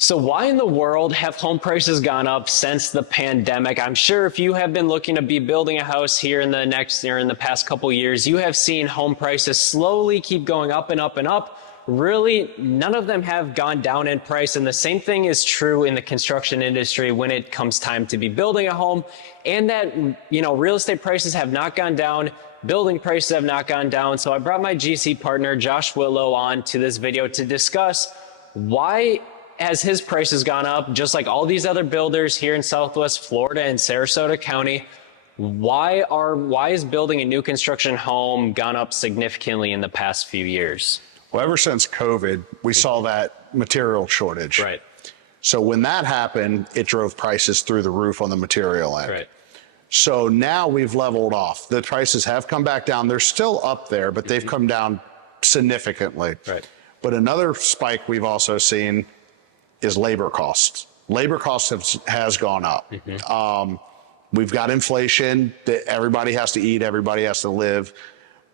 So why in the world have home prices gone up since the pandemic? I'm sure if you have been looking to be building a house here in the next year, in the past couple years, you have seen home prices slowly keep going up and up and up. Really, none of them have gone down in price. And the same thing is true in the construction industry when it comes time to be building a home. And that, real estate prices have not gone down. Building prices have not gone down. So I brought my GC partner, Josh Whitlow, on to this video to discuss why has his prices gone up, just like all these other builders here in Southwest Florida and Sarasota County. Why is building a new construction home gone up significantly in the past few years? Well, ever since COVID, we saw that material shortage. Right. So when that happened, it drove prices through the roof on the material end. Right. So now we've leveled off. The prices have come back down. They're still up there, but they've come down significantly. Right. But another spike we've also seen is labor costs. Labor costs has gone up. We've got inflation that everybody has to eat, everybody has to live.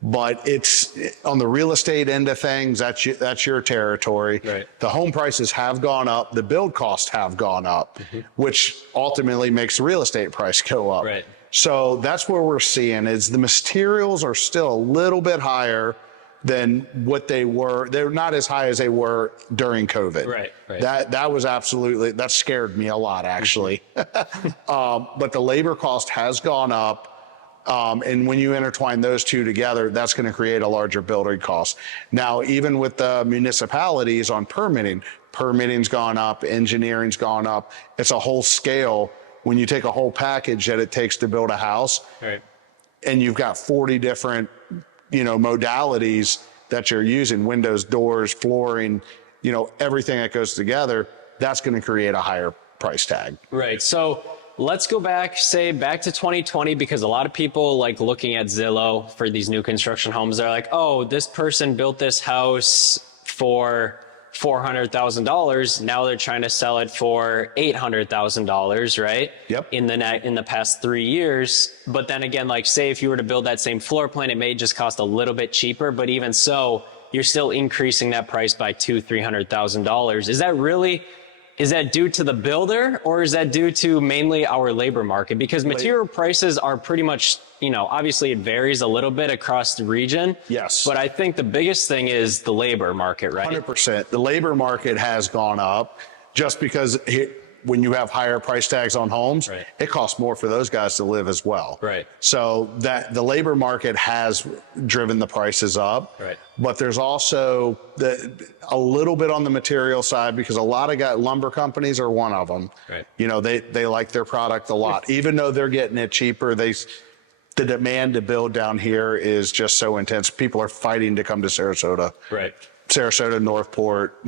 But it's on the real estate end of things, that's your territory. Right. The home prices have gone up, the build costs have gone up, which ultimately makes the real estate price go up. Right. So that's where we're seeing is the materials are still a little bit higher than what they were. They're not as high as they were during COVID. Right. That was absolutely, that scared me a lot actually. But the labor cost has gone up. And when you intertwine those two together, that's going to create a larger building cost. Now, even with the municipalities on permitting's gone up, engineering's gone up. It's a whole scale. When you take a whole package that it takes to build a house, Right. and you've got 40 different, modalities that you're using, windows, doors, flooring, everything that goes together, that's going to create a higher price tag. Right. So let's go back to 2020, because a lot of people like looking at Zillow for these new construction homes. They're like, oh, this person built this house for $400,000. Now they're trying to sell it for $800,000, right? Yep. In the past 3 years. But then again, like say if you were to build that same floor plan, it may just cost a little bit cheaper, but even so, you're still increasing that price by $200,000-$300,000. Is that due to the builder, or is that due to mainly our labor market? Because material prices are pretty much, obviously it varies a little bit across the region. Yes. But I think the biggest thing is the labor market, right? 100%. The labor market has gone up just because when you have higher price tags on homes, Right. it costs more for those guys to live as well. Right. So that the labor market has driven the prices up. Right. But there's also a little bit on the material side, because a lot of lumber companies are one of them. Right. They like their product a lot, even though they're getting it cheaper. The demand to build down here is just so intense. People are fighting to come to Sarasota. Right. Sarasota, Northport,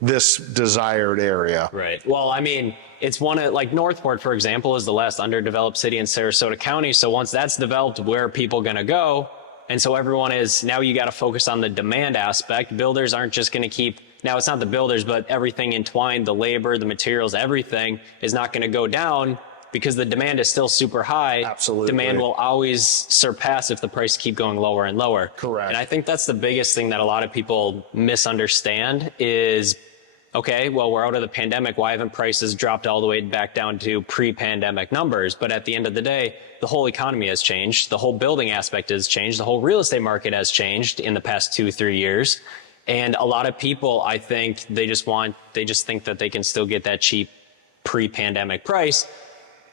this desired area. Right. Well, I mean, it's like Northport, for example, is the last underdeveloped city in Sarasota County. So once that's developed, where are people going to go? And so now you got to focus on the demand aspect. Builders aren't just going to keep, now it's not the builders, but everything entwined, the labor, the materials, everything is not going to go down because the demand is still super high. Absolutely. Demand will always surpass if the price keep going lower and lower. Correct. And I think that's the biggest thing that a lot of people misunderstand is, okay, well, we're out of the pandemic. Why haven't prices dropped all the way back down to pre-pandemic numbers? But at the end of the day, the whole economy has changed. The whole building aspect has changed. The whole real estate market has changed in the past 2-3 years. And a lot of people, I think, they just think that they can still get that cheap pre-pandemic price.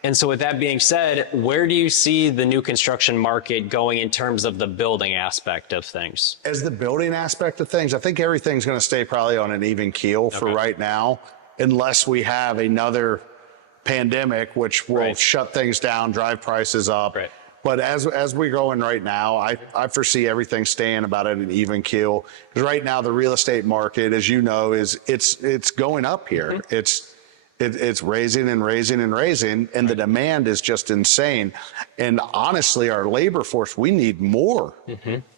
And so with that being said, where do you see the new construction market going in terms of the building aspect of things? As the building aspect of things, I think everything's going to stay probably on an even keel for right now, unless we have another pandemic, which will shut things down, drive prices up. Right. But as we're going right now, I foresee everything staying about at an even keel. Because right now, the real estate market, as you know, it's going up here. It's raising and raising and raising, and the demand is just insane. And honestly, our labor force, we need more.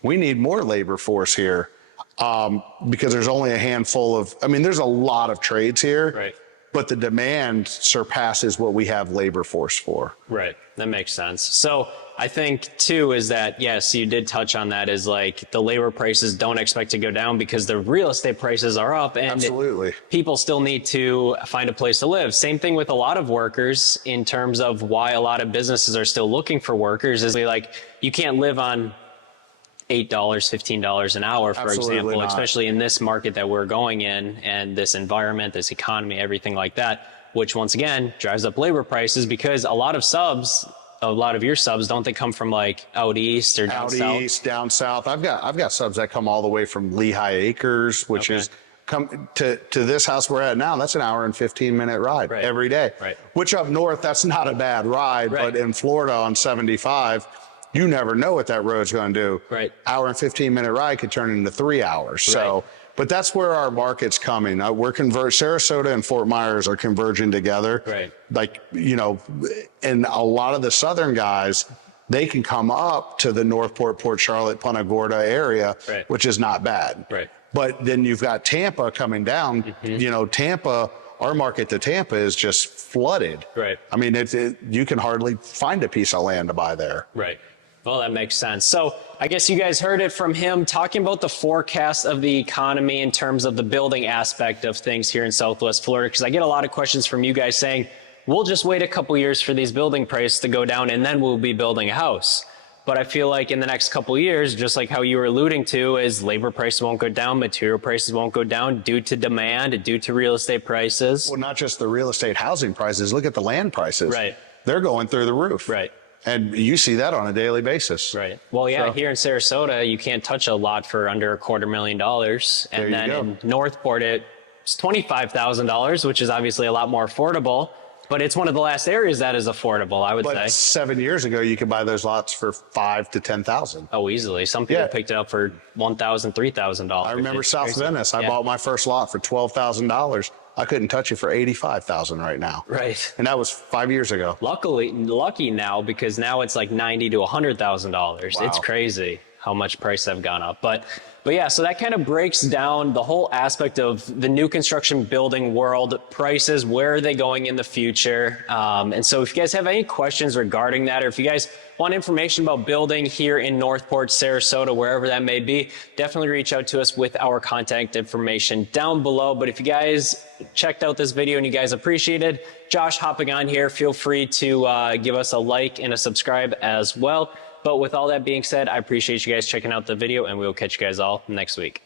We need more labor force here, because there's only a handful there's a lot of trades here. Right. But the demand surpasses what we have labor force for. Right. That makes sense. So I think too is that, yes, you did touch on that, is like the labor prices don't expect to go down because the real estate prices are up, and Absolutely. people still need to find a place to live. Same thing with a lot of workers in terms of why a lot of businesses are still looking for workers is like, you can't live on $8, $15 an hour, for Absolutely example, not. especially in this market that we're going in and this environment, this economy, everything like that, which once again drives up labor prices because a lot of your subs, don't they come from like out east or down south? Out east, down south. I've got subs that come all the way from Lehigh Acres, which is come to this house we're at now. That's an hour and 15-minute ride every day. Right. Which up north, that's not a bad ride, but in Florida on 75, you never know what that road's going to do. Right. Hour and 15-minute ride could turn into 3 hours. So, but that's where our market's coming. Sarasota and Fort Myers are converging together. Right. Like, you know, and a lot of the southern guys, they can come up to the Northport, Port Charlotte, Punta Gorda area, which is not bad. Right. But then you've got Tampa coming down. You know, Tampa, our market to Tampa is just flooded. Right. I mean, you can hardly find a piece of land to buy there. Right. Well, that makes sense. So I guess you guys heard it from him talking about the forecast of the economy in terms of the building aspect of things here in Southwest Florida, because I get a lot of questions from you guys saying, we'll just wait a couple years for these building prices to go down and then we'll be building a house. But I feel like in the next couple years, just like how you were alluding to, is labor prices won't go down, material prices won't go down due to demand, due to real estate prices. Well, not just the real estate housing prices. Look at the land prices. Right. They're going through the roof. Right. And you see that on a daily basis. Right. Well, yeah, So, here in Sarasota, you can't touch a lot for under $250,000. And then in Northport, it's $25,000, which is obviously a lot more affordable. But it's one of the last areas that is affordable, I would say. But 7 years ago, you could buy those lots for $5,000 to $10,000. Oh, easily. Some people picked it up for $1,000, $3,000. I remember South Venice. I bought my first lot for $12,000. I couldn't touch it for $85,000 right now. Right. And that was 5 years ago. Lucky now, because now it's like $90,000 to $100,000. Wow. It's crazy how much prices have gone up. But yeah, so that kind of breaks down the whole aspect of the new construction building world, prices, where are they going in the future? And so if you guys have any questions regarding that, or if you guys want information about building here in Northport, Sarasota, wherever that may be, definitely reach out to us with our contact information down below. But if you guys checked out this video and you guys appreciated Josh hopping on here, feel free to give us a like and a subscribe as well. But with all that being said, I appreciate you guys checking out the video, and we'll catch you guys all next week.